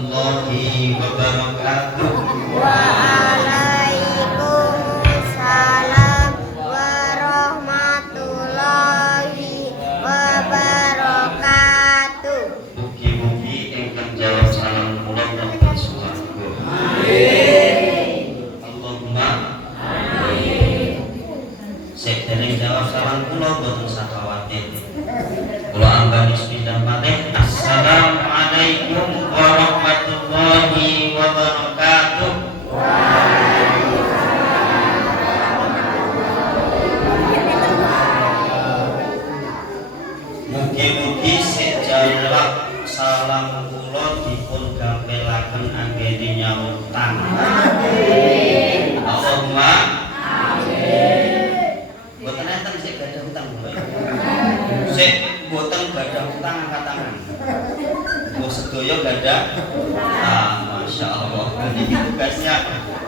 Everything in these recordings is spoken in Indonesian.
warahmatullahi wabarakatuh. Waalaikumsalam warahmatullahi wabarakatuh. Mugi-mugi ingkang jawab salam kula wonten swarga. Amin. Allahumma amin. Sadereng jawab salam kula boten usah khawatir. Kula ambani sepindah malih. Assalamualaikum warahmatullahi wabarakatuh. Mugi-mugi sejawab salam kula dipun gampelaken anggene nyautan. Amin. Allahumma amin. Boten enten sik gadah utang kula. Sik boten gadah utang angkat tangan. Mbok sedaya gadah. Masya Allah. Ini tugasnya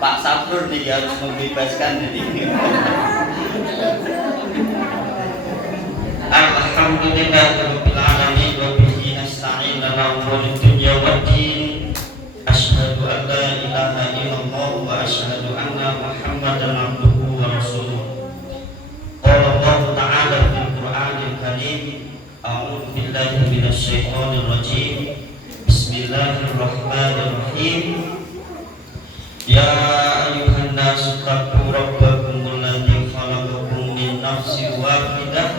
Pak Sabrur nih harus membebaskan ini. Alhamdulillahirabbil alamin wa bihi nasta'in ala umuri dunya waddin. Asyhadu an la ilaha illallah wa asyhadu anna Muhammadan abduhu wa rasuluh. Qala Allah ta'ala fil Qur'anil Karim, a'udzu billahi minasy syaithanir rajim. Bismillahirrahmanirrahim. Ya ayyuhan nasu taqu rabbakumul ladzi khalaqakum min nafsin wahidah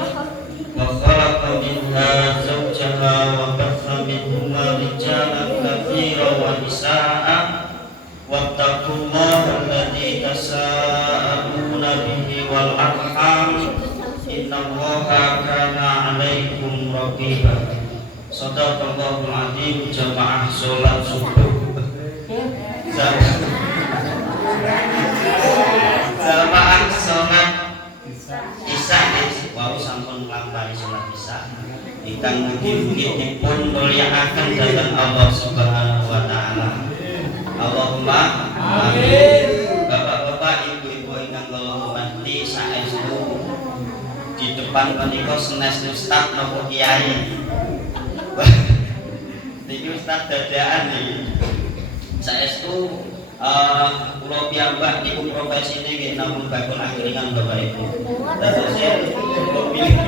wa khalaqa minha zawjaha wa batha minhuma rijalan katsiran wa nisaa'a wattaqullaha alladzi tasaaluna bihi wal arham innallaha kana 'alaikum raqiba. Shadaqallahul 'azim. Jamaah salat subuh. Jamaah salat Isya wau sampun nglampahi salat Isya ingkang mugi-mugi dipun mulyakaken dhateng Allah Subhanahu wa taala. Allahumma amin. Bapak-bapak, ibu-ibu ingkang kula hormati, saestu di depan menika senes ustaz napa kiai. Niki ustaz dadaan niki. Saestu kula piyambak niku profesine nggih namung bakul angkringan Bapak Ibu. Dados kula pilih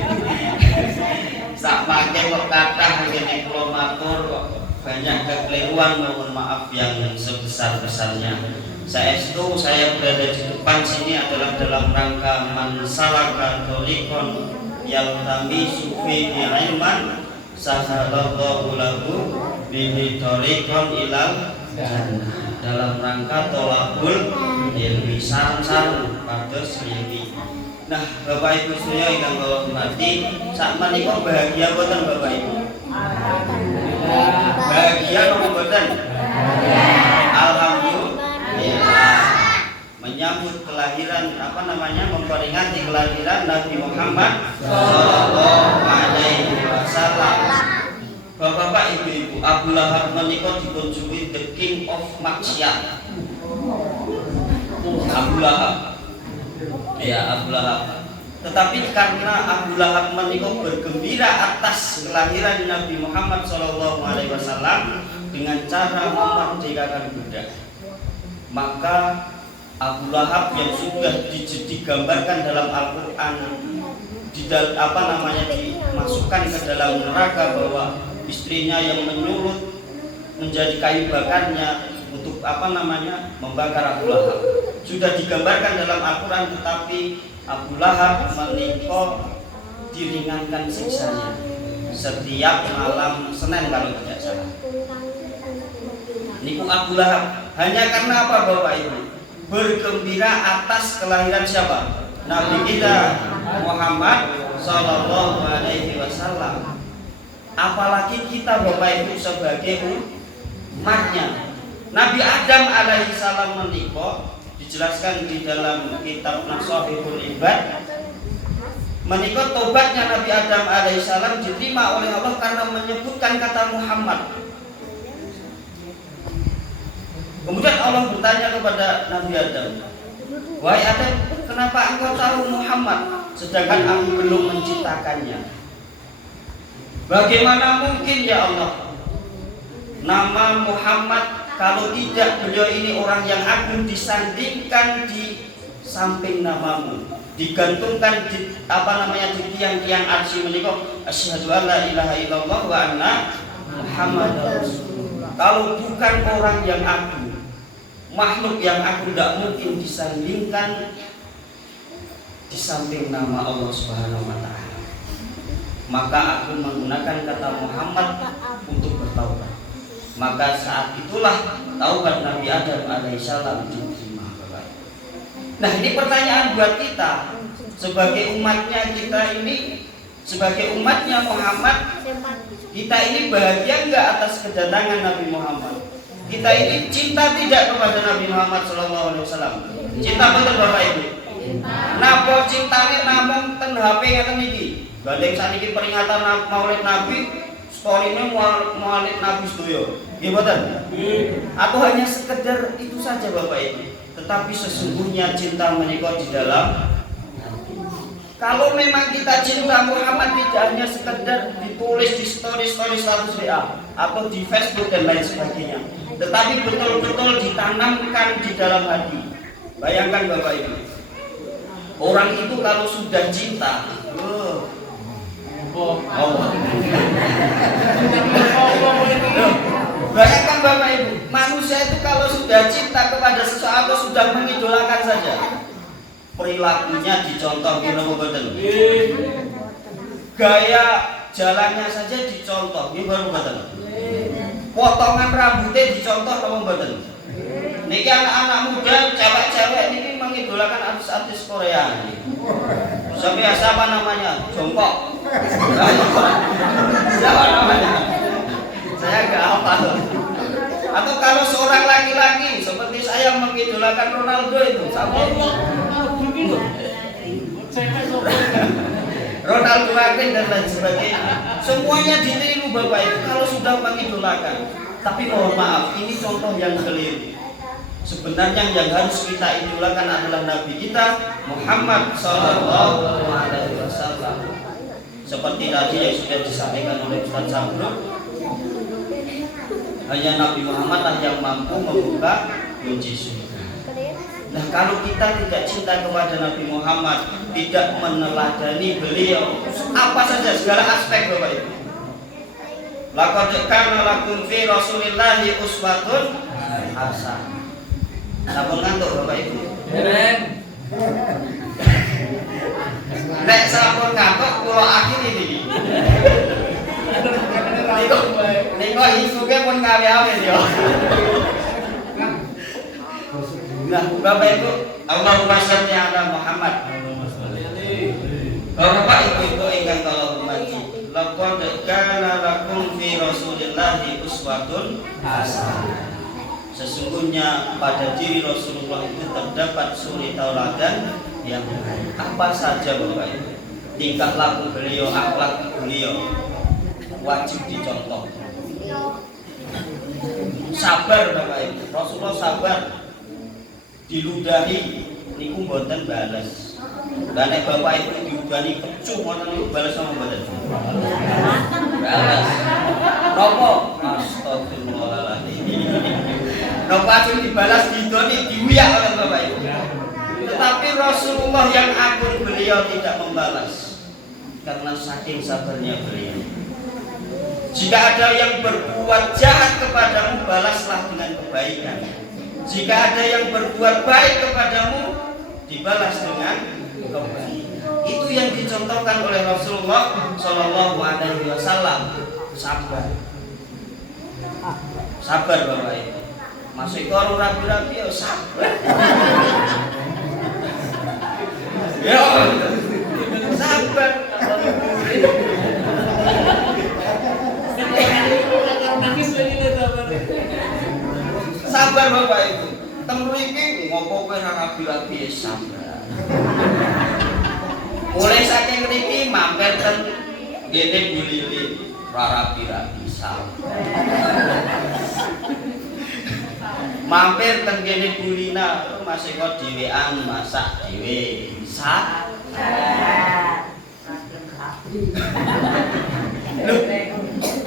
sak mangke kok kathah ngene kula matur kok banyak kekeliruan, mohon maaf yang sebesar-besarnya. Saestu saya berada di depan sini adalah dalam rangka mansalaka thoriqon yaltamisu fihi ilman sahalallahu lahu bihi thoriqon ilal jannah. Dalam rangka tolakul ilmi, sareng-sareng pados ilmi. Nah, Bapak Ibu sedaya ingkang kula hormati, sak menika bahagia boten Bapak Ibu? Bahagia napa boten? Alhamdulillah. Menyambut kelahiran memperingati kelahiran Nabi Muhammad sallallahu alaihi wasallam. Bapak-bapak, ibu-ibu, Abu Lahab menika dikunjungi the king of maksiat. Abu Lahab. Ya, Abu Lahab. Tetapi karena Abu Lahab menika bergembira atas kelahiran Nabi Muhammad sallallahu alaihi wasallam dengan cara memerdekakan budak, maka Abu Lahab yang sudah digambarkan dalam Al-Qur'an dimasukkan ke dalam neraka bahwa istrinya yang menyulut menjadi kayu bakarnya untuk membakar Abu Lahab. Sudah digambarkan dalam Al-Quran, tetapi Abu Lahab menika diringankan siksanya setiap malam Senin kalau tidak salah. Niku Abu Lahab hanya karena apa Bapak Ibu? Bergembira atas kelahiran siapa? Nabi kita Muhammad sallallahu alaihi wasallam. Apalagi kita Bapak Ibu sebagai umatnya. Nabi Adam alaihi salam menika dijelaskan di dalam kitab Nasahihul Ibad. Menika tobatnya Nabi Adam alaihi salam diterima oleh Allah karena menyebutkan kata Muhammad. Kemudian Allah bertanya kepada Nabi Adam, "Wahai Adam, kenapa engkau tahu Muhammad sedangkan aku belum menciptakannya?" Bagaimana mungkin ya Allah? nama Muhammad, kalau tidak beliau ini orang yang agung, disandingkan di samping namamu, digantungkan di di tiang-tiang arsy menika asyhadu alla ilaha illallah wa anna Muhammadar Rasulullah. Kalau bukan orang yang agung, makhluk yang agung, tidak mungkin disandingkan di samping nama Allah Subhanahu wa taala. Maka aku menggunakan kata Muhammad untuk bertaubat. Maka saat itulah taubat Nabi Adam alaihissalam diterima. Nah, ini pertanyaan buat kita sebagai umatnya kita ini, sebagai umatnya Muhammad, kita ini bahagia enggak atas kedatangan Nabi Muhammad? Kita ini cinta tidak kepada Nabi Muhammad SAW? Cinta betul Bapak Ibu? Napa cintane namung ten HP ngeten iki. Gandeng saniki peringatan Maulid Nabi, storine Maulid Nabi sedoyo. Nggih mboten? Atau hanya sekedar itu saja Bapak Ibu? Tetapi sesungguhnya cinta menika di dalam. Kalau memang kita cinta Muhammad, tidak hanya sekedar ditulis di story status WA atau di Facebook dan lain sebagainya, tetapi betul-betul ditanamkan di dalam hati. Bayangkan Bapak Ibu, orang itu kalau sudah cinta, bayangkan Bapak Ibu, manusia itu kalau sudah cinta kepada sesuatu, sudah mengidolakan saja, perilakunya dicontoh, gaya jalannya saja dicontoh, potongan rambutnya dicontoh, niki anak-anak muda, cewek-cewek ini mengidolakan artis-artis Korea. Sampai siapa namanya? Jongkok. Siapa namanya? Saya nggak hafal. Atau kalau seorang laki-laki seperti saya mengidolakan Ronaldo itu, Ronaldo Akin dan lain sebagainya, semuanya ditiru Bapak Ibu kalau sudah mengidolakan. Tapi mohon maaf, ini contoh yang keliru. Sebenarnya yang harus kita idolakan adalah Nabi kita Muhammad Sallallahu Alaihi Wasallam. Seperti tadi yang sudah disampaikan oleh Ustaz Samrul, hanya Nabi Muhammad lah yang mampu membuka kunci surga. Nah, kalau kita tidak cinta kepada Nabi Muhammad, tidak meneladani beliau, apa saja segala aspek Bapak Ibu. Laqad kana lakum fi Rasulillahi uswatun hasanah. Sampun ngantuk Bapak Ibu? Nek sampun ngantuk kula akhiri niki. Niku isuke pun ngawe-awe yo. Nah, Bapak Ibu, Allahumma shalli ala Muhammad. Bapak Ibu ingkang kula hormati, laqad kana lakum fi Rasulillahi uswatun hasanah. Sesungguhnya pada diri Rasulullah itu terdapat suri tauladan yang baik. Apa saja Bapak Ibu, tingkah laku beliau, akhlak beliau wajib dicontoh. Sabar Bapak Ibu, Rasulullah sabar, diludahi niku mboten balas. Lah nek Bapak Ibu diudani kecuh ngoten niku balas sama mboten? Balas. Napa? Astagfirullahaladzim. Napa sing dibalas didoni diuyak oleh Bapak Ibu. Tetapi Rasulullah yang agung beliau tidak membalas karena saking sabarnya beliau. Jika ada yang berbuat jahat kepadamu, balaslah dengan kebaikan. Jika ada yang berbuat baik kepadamu, dibalas dengan kebaikan. Itu yang dicontohkan oleh Rasulullah Shallallahu Alaihi Wasallam. Sabar, sabar Bapak Ibu. Masuk kalau rapi-rapi ya sabar. Ya sabar. Sabar Bapak Ibu. Temu iki ngopo kowe rapi-rapi ya sabar. Mulai saking niki mampir ten ngene bulili rapi-rapi sabar. Mampir ten kene Bulina masih kok dhewean masak dhewe. Sabar.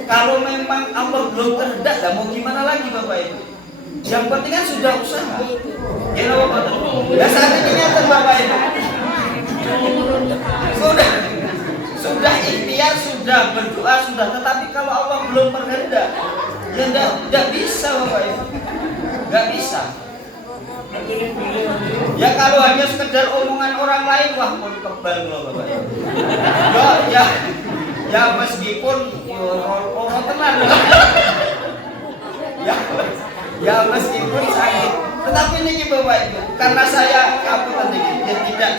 Kalau memang Allah belum kehendak, mau gimana lagi Bapak Ibu? Yang penting kan sudah usaha. Ya Bapak Ibu. Ya saat ini nyata Bapak Ibu. Sudah ikhtiar, sudah berdoa, sudah. Tetapi kalau Allah belum berkehendak, ya tidak bisa Bapak Ibu. Nggak bisa. Ya kalau hanya sekedar omongan orang lain, wah pun kebal loh Bapak Ibu. Ya meskipun orang tenang. Ya meskipun sakit, tetapi ini Bapak Ibu, karena saya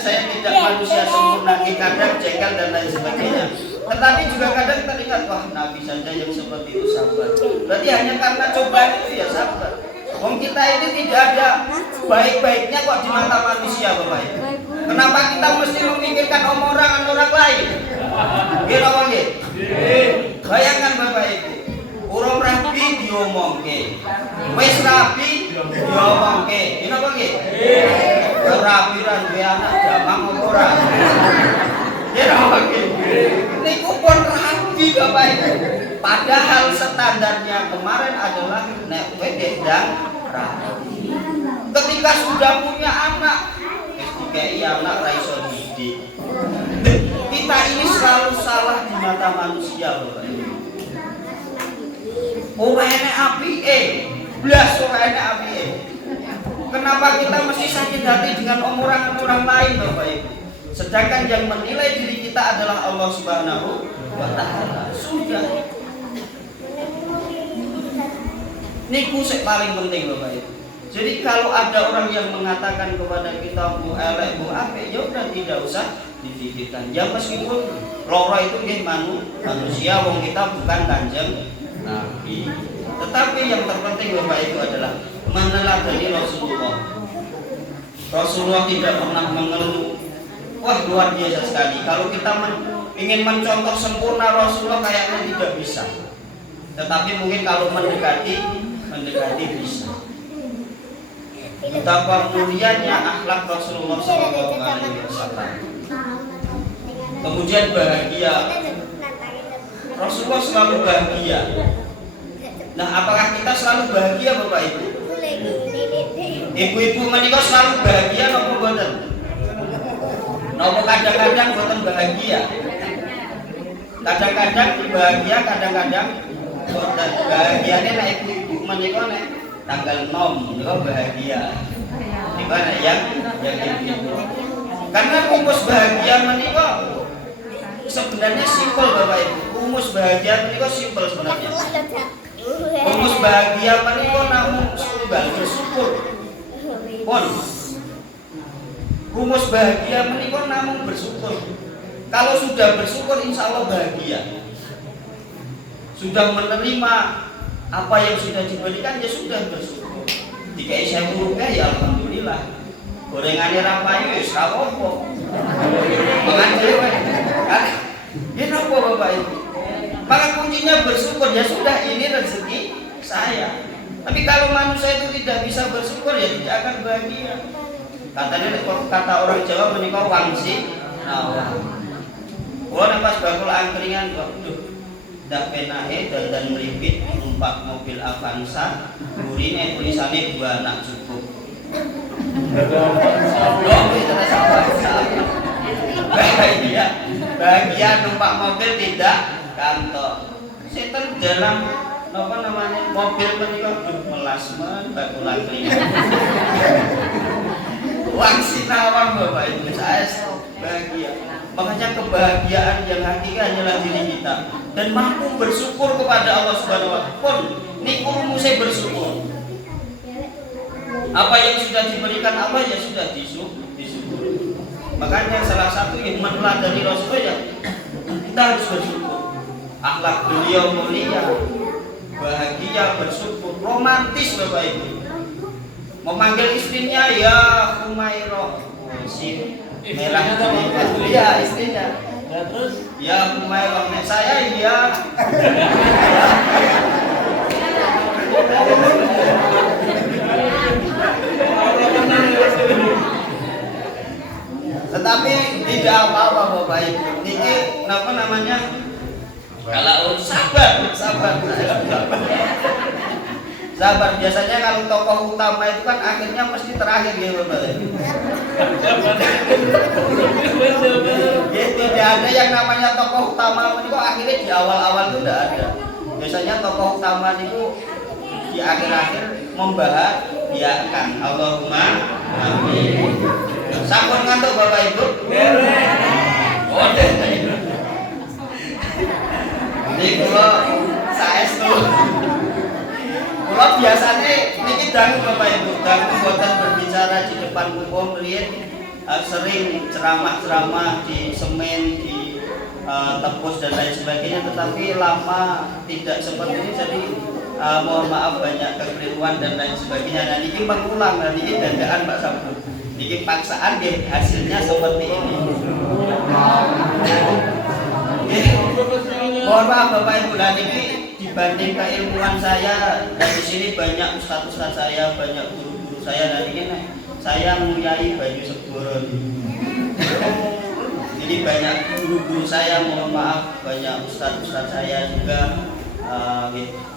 saya tidak manusia sempurna, kadang jengkel dan lain sebagainya. Tetapi juga kadang teringat, wah Nabi saja yang seperti itu sabar. Berarti hanya karena cobaan itu ya sabar. Wong kita ini tidak ada baik-baiknya kok di mata manusia Bapak Ibu. Kenapa kita mesti memikirkan omongan orang lain? Gila wong bayangkan Bapak Ibu, urung rabi diomongke, wis rabi diomongke. Gila wong rabi lan duwe anak jamang ora. Gila wong niku pun rabi Bapak Ibu. Padahal standarnya kemarin adalah nek wedek dan rabi. Ketika sudah punya anak, dikai anak ra iso didik. Kita ini selalu salah di mata manusia Bapak Ibu. Ora enek apike, blas ora enek apike. Kenapa kita mesti sakit hati dengan omongan orang lain Bapak Ibu? Sedangkan yang menilai diri kita adalah Allah Subhanahu wa taala. Sudah. Niku sing paling penting Bapak Ibu. Jadi kalau ada orang yang mengatakan kepada kita bu elek bu apik, ya udah tidak usah dididikkan. Ya meskipun loro itu nggih manusia, wong kita bukan Kanjeng Nabi. Tetapi yang terpenting Bapak Ibu adalah meneladani Rasulullah. Rasulullah tidak pernah mengeluh. Wah luar biasa sekali. Kalau kita ingin mencontoh sempurna Rasulullah kayaknya tidak bisa. Tetapi mungkin kalau mendekati bisa. Betapa mulianya akhlak Rasulullah SAW. Kemudian bahagia. Rasulullah selalu bahagia. Nah, apakah kita selalu bahagia Bapak Ibu? Ibu-ibu menikah selalu bahagia nopo boten? Nopo kadang-kadang boten bahagia. Kadang-kadang bahagia, kadang-kadang boten. Bahagiane nek ibu-ibu menikah nek tanggal 6 niku bahagia. Niku nek yang ibu. Karena rumus bahagia menikah sebenarnya simpel Bapak Ibu. Rumus bahagia menikah simpel sebenarnya. Rumus bahagia menikah namun setunggal bersyukur. Pun rumus bahagia menikah namun bersyukur. Kalau sudah bersyukur insya Allah bahagia. Sudah menerima apa yang sudah diberikan ya sudah bersyukur. Dikai 1000 rupiah ya alhamdulillah. Gorengane ra payu wis ra apa-apa. Mangan dhewe. Kan ya napa Bapak Ibu? Maka kuncinya bersyukur, ya sudah ini rezeki saya. Tapi kalau manusia itu tidak bisa bersyukur ya tidak akan bahagia. Katanya kata orang Jawa menikah wangsi. Nah, gua pas bakul angkringan, waduh, dak penake dan meripit numpak mobil Avanza, burine tulisannya 2 anak cukup. Bahagia numpak mobil tidak kantor. Setan dalam apa namanya mobil menikah melasmen bakul angkringan. Wang sinawang Bapak Ibu, saya bahagia. Makanya kebahagiaan yang hakiki hanyalah diri kita dan mampu bersyukur kepada Allah Subhanahu wa taala. Niku rumusnya bersyukur. Apa yang sudah diberikan Allah ya sudah disyukur. Makanya salah satu yang meneladani Rasulullah ya kita harus bersyukur. Akhlak beliau mulia, bahagia, bersyukur, romantis Bapak Ibu. Memanggil istrinya ya Humairah, si merah itu ya istrinya. Ya terus ya Humairah, nek saya ya. Tetapi tidak apa-apa Bapak Ibu. Niki apa namanya? Kalau sabar sabar. Biasanya kalau tokoh utama itu kan akhirnya mesti terakhir ya Bapak. Ya, tidak ada yang namanya tokoh utama itu akhirnya di awal-awal itu tidak ada. Biasanya tokoh utama itu di akhir-akhir membahagiakan. Allahumma amin. Sampun ngantuk Bapak Ibu? Oh, ini kalau saestu. Kalau biasanya niki dangu Bapak Ibu, dangu boten berbicara di depan umum, riyen sering ceramah-ceramah di semen, di tebus dan lain sebagainya, tetapi lama tidak seperti ini, jadi mohon maaf banyak kekeliruan dan lain sebagainya. Nah niki mengulang, nah niki dandaan Pak Sabtu, niki paksaan deh, hasilnya seperti ini. Mohon maaf Bapak Ibu, nah niki dibanding keilmuan saya, dan di sini banyak ustaz-ustaz saya, banyak guru-guru saya, dan ini saya nguyai Banyu Segoro. Ini banyak guru-guru saya, mohon maaf, banyak ustaz-ustaz saya juga.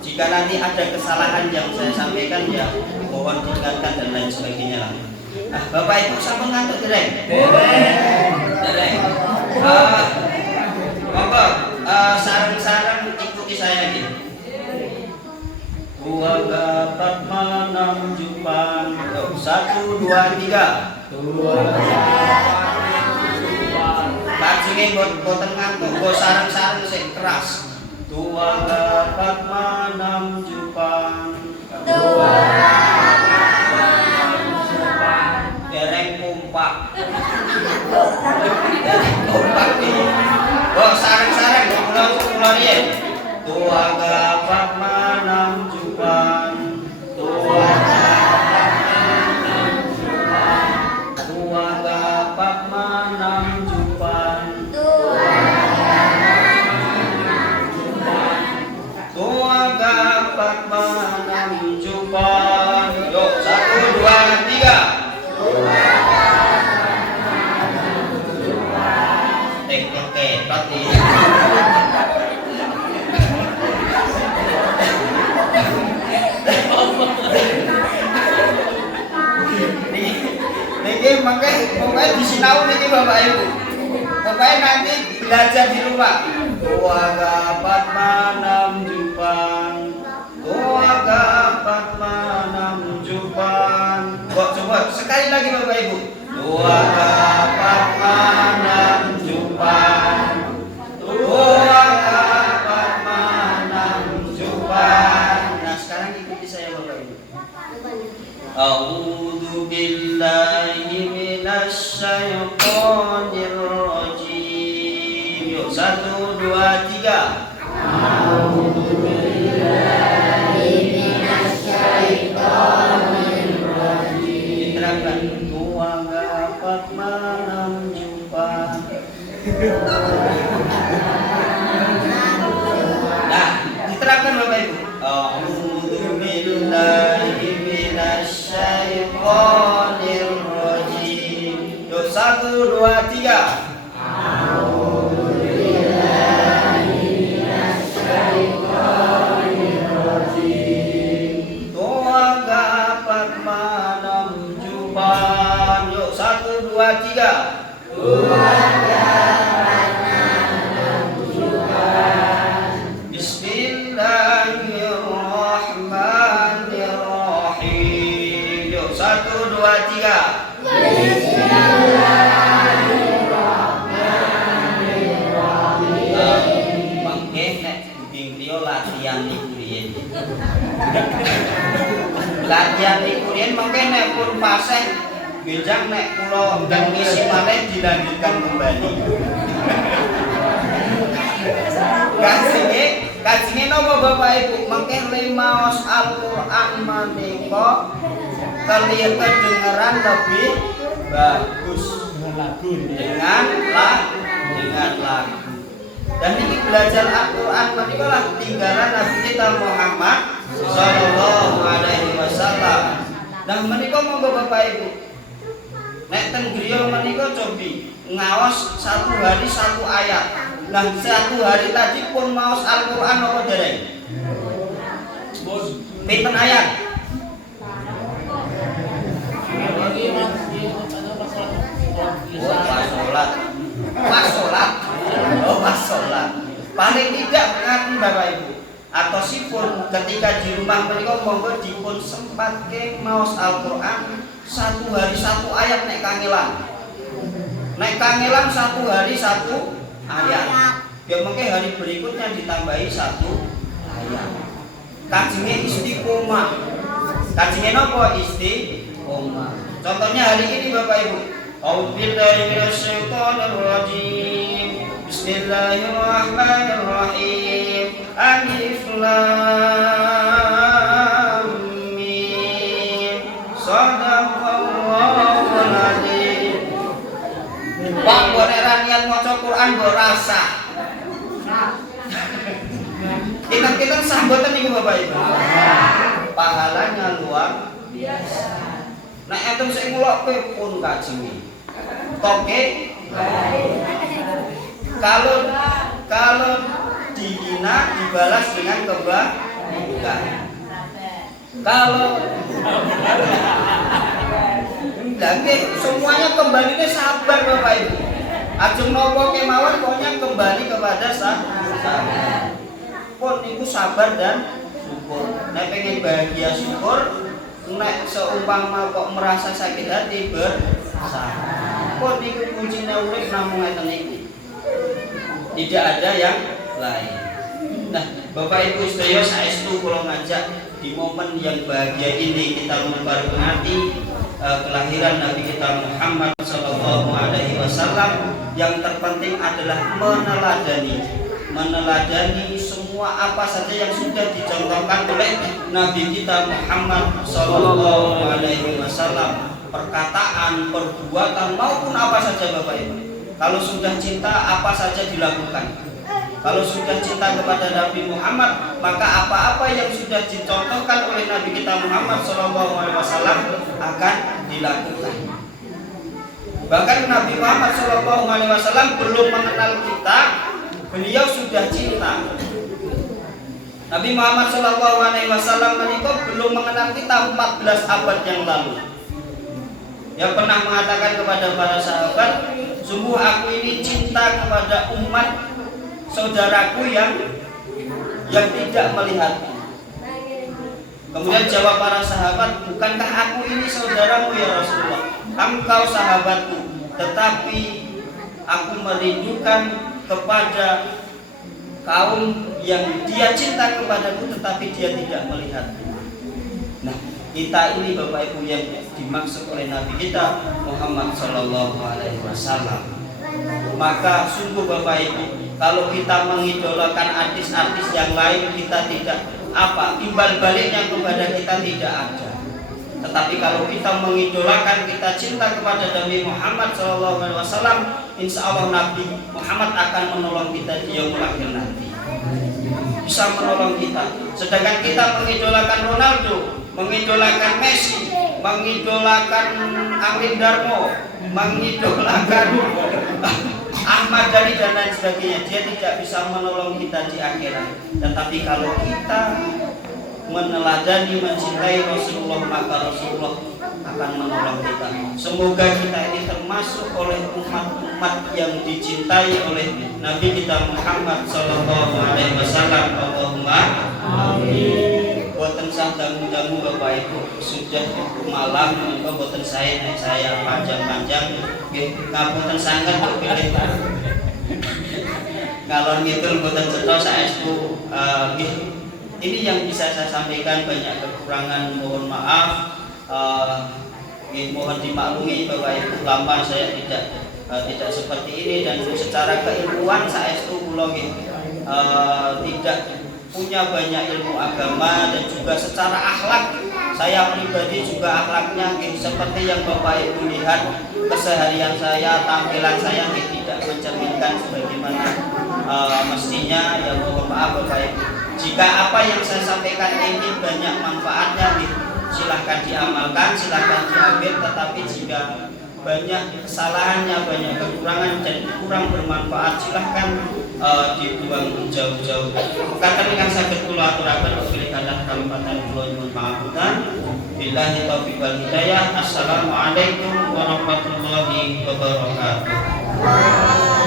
Jika nanti ada kesalahan yang saya sampaikan ya mohon diingatkan dan lain sebagainya lah. Bapak Ibu sampun ngantuk dereng? Dereng. Bapak sarang-sarang ikuti saya gitu. Dua dapat menam jupan. 1, 2, 3. Bajinge boten ngantuk, go sarang-sarang sing keras. Dua dapat menam jupan. Dereng kumpak. Dereng kumpak iki. Oh sarang-sarang kula riyen. Dua dapat menam jupan. Dua dapat menam jupan. Dua dapat menam jupan. Yuk 1, 2, 3. Ketot ini. Niki mangke disinau niki Bapak Ibu. Pokoknya nanti belajar di rumah. Dua dapat menam jupan. Dua dapat menam jupan. Coba sekali lagi Bapak Ibu. Dua dapat menam jupan. Dua dapat menam jupan. Nah sekarang ikuti saya Bapak Ibu. A'udzu billahi minasy syaithanir rajim. Yuk 1, 2, 3. A'udzu billahi minasy syaithanir rajim. Diterapkan. Dua dapat menam jupan. Nah, diterapkan Bapak Ibu. A'udzu billahi minasy syaithanir rajim. Yuk 1, 2, 3. A'udzu billahi minasy syaithanir rajim. Dua dapat menam jupan. Yuk 1, 2, 3. Dua dapat menam jupan. Bismillahirrahmanirrahim. Yuk 1, 2, 3. Bismillahirrahmanirrahim. Mangke nek bing trio latihan niku riyen. Latihan niku riyen mangke nek pun paseh benjang nek kula dan ngisi maneh dilanjutkan kembali. Kajenge napa Bapak Ibu? Mangke limaos Al-Qur'an menika kedengaran lebih bagus dengan lagu. Dan ini belajar Al-Qur'an menika lah tinggalan Nabi kita Muhammad sallallahu alaihi wasallam. Nah menika monggo Bapak Ibu. Nek ten griya menika cobi ngaos 1 hari 1 ayat. Nah 1 hari tadi pun maos Al-Qur'an apa dereng? Pinten ayat? sholat. Paling tidak ngaten Bapak Ibu. Atau sipun ketika di rumah mereka monggo dipun sempatke maos Al-Qur'an 1 hari 1 ayat nek kangelan. Nek kangelan 1 hari 1 ayat. Ya mungkin hari berikutnya ditambahi 1 ayat. Kajenge istiqomah. Kajenge napa istiqomah? Contohnya hari ini Bapak Ibu. A'udzubillahi minasyaitonir rajim. Bismillahirrahmanirrahim. Alif Lam Mim. Shadaqallahul adzim. Pak mbok nek ra niat maca Quran mbok rasa. Kita sambutan niku Bapak Ibu. Pahalanya luar biasa. Nek enten sing ngulokke pun kajenge. Toke kalau dihina dibalas dengan kebaikan. Kalau lagi semuanya kembali ke sabar Bapak Ibu. Ajeng nopo kemawon pokoknya kembali kepada sabar. Pun itu sabar dan syukur. Nek pengen bahagia syukur, nek seumpama kok merasa sakit hati bersabar. Pun itu kuncinya urip namung ngeten iki. Tidak ada yang lain. Nah, Bapak Ibu sedaya saestu kula ngajak di momen yang bahagia ini kita memperingati kelahiran Nabi kita Muhammad sallallahu alaihi wasallam. Yang terpenting adalah meneladani semua apa saja yang sudah dicontohkan oleh Nabi kita Muhammad sallallahu alaihi wasallam, perkataan, perbuatan maupun apa saja Bapak Ibu. Kalau sudah cinta apa saja dilakukan. Kalau sudah cinta kepada Nabi Muhammad, maka apa-apa yang sudah dicontohkan oleh Nabi kita Muhammad sallallahu alaihi wasallam akan dilakukan. Bahkan Nabi Muhammad sallallahu alaihi wasallam belum mengenal kita, beliau sudah cinta. Nabi Muhammad sallallahu alaihi wasallam menikah belum mengenal kita 14 abad yang lalu. Yang pernah mengatakan kepada para sahabat, sungguh aku ini cinta kepada umat saudaraku yang tidak melihatku. Kemudian jawab para sahabat, bukankah aku ini saudaramu ya Rasulullah? Engkau sahabatku, tetapi aku merindukan kepada kaum yang dia cinta kepadaku tetapi dia tidak melihatku. Nah, kita ini Bapak Ibu yang dimaksud oleh Nabi kita Muhammad sallallahu alaihi wasallam. Maka sungguh Bapak Ibu, kalau kita mengidolakan artis-artis yang lain, kita tidak timbal baliknya kepada kita tidak ada. Tetapi kalau kita mengidolakan, kita cinta kepada Nabi Muhammad SAW, insya Allah Nabi Muhammad akan menolong kita di yaumul akhir nanti. Bisa menolong kita. Sedangkan kita mengidolakan Ronaldo, mengidolakan Messi, mengidolakan Angling Darmo, mengidolakan Ahmad Dhani dan lain sebagainya, dia tidak bisa menolong kita di akhirat. Tetapi kalau kita meneladani, mencintai Rasulullah, maka Rasulullah akan menolong kita. Semoga kita ini termasuk oleh umat-umat yang dicintai oleh Nabi kita Muhammad sallallahu alaihi wasallam. Allahumma amin. Boten sah damu-damu Bapak Ibu, sudah malam menika boten saya panjang-panjang nggih, ngapunten sanget pilih ngalor ngidul boten cetha saestu nggih. Ini yang bisa saya sampaikan, banyak kekurangan mohon maaf. Mohon dimaklumi Bapak Ibu, lama saya tidak seperti ini, dan secara keilmuan saestu kula tidak punya banyak ilmu agama, dan juga secara akhlak saya pribadi juga akhlaknya seperti yang Bapak Ibu lihat, keseharian saya, tampilan saya tidak mencerminkan sebagaimana mestinya. Ya mohon maaf Bapak Ibu, jika apa yang saya sampaikan ini banyak manfaatnya, silahkan diamalkan, silahkan diambil. Tetapi jika banyak kesalahannya, banyak kekurangan dan kurang bermanfaat, silahkan dibuang jauh-jauh. Kata dengan sakit kula aturaken pilih kathah kalumpatan kula nyuwun pangapunten. Billahi taufiq wal hidayah. Assalamualaikum warahmatullahi wabarakatuh.